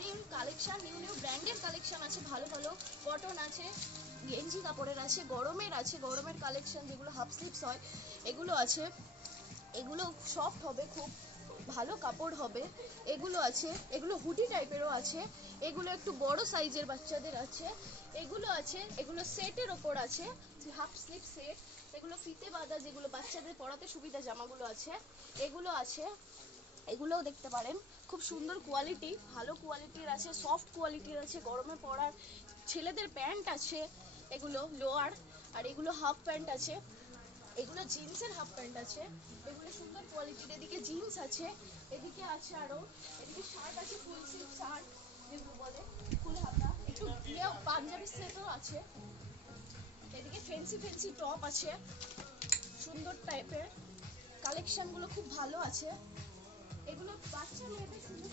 New collection, new ব্র্যান্ডের collection আছে, ভালো ভালো কটন আছে, গেঞ্জি কাপড়ের আছে, গরমের আছে, গরমের কালেকশন যেগুলো হাফ স্লিভস হয় এগুলো আছে, এগুলো সফট হবে, খুব ভালো কাপড় হবে, এগুলো আছে, এগুলো হুডি টাইপেরও আছে, এগুলো একটু বড় সাইজের বাচ্চাদের আছে, এগুলো আছে, এগুলো সেটের ওপর আছে, হাফ স্লিভ সেট, এগুলো ফিতে বাঁধা যেগুলো বাচ্চাদের পরাতে সুবিধা জামাগুলো আছে, এগুলো আছে, এগুলোও দেখতে পারেন, খুব সুন্দর কোয়ালিটি, ভালো কোয়ালিটির আছে, সফট কোয়ালিটির আছে, গরমে পরার। ছেলেদের প্যান্ট আছে, এগুলো লোয়ার, আর এগুলো হাফ প্যান্ট আছে, এগুলো জিন্সের হাফ প্যান্ট আছে, এগুলো সুন্দর কোয়ালিটির। এদিকে জিন্স আছে, এদিকে আছে আরো, এদিকে শার্ট আছে, ফুল স্লিভ শার্ট যেগুলো বলে, ফুল হাতা, একটু পাঞ্জাবি সেটও আছে, এদিকে ফ্যান্সি ফ্যান্সি টপ আছে, সুন্দর টাইপের কালেকশনগুলো খুব ভালো আছে। এগুলো বাচ্চা মেয়েদের সুন্দর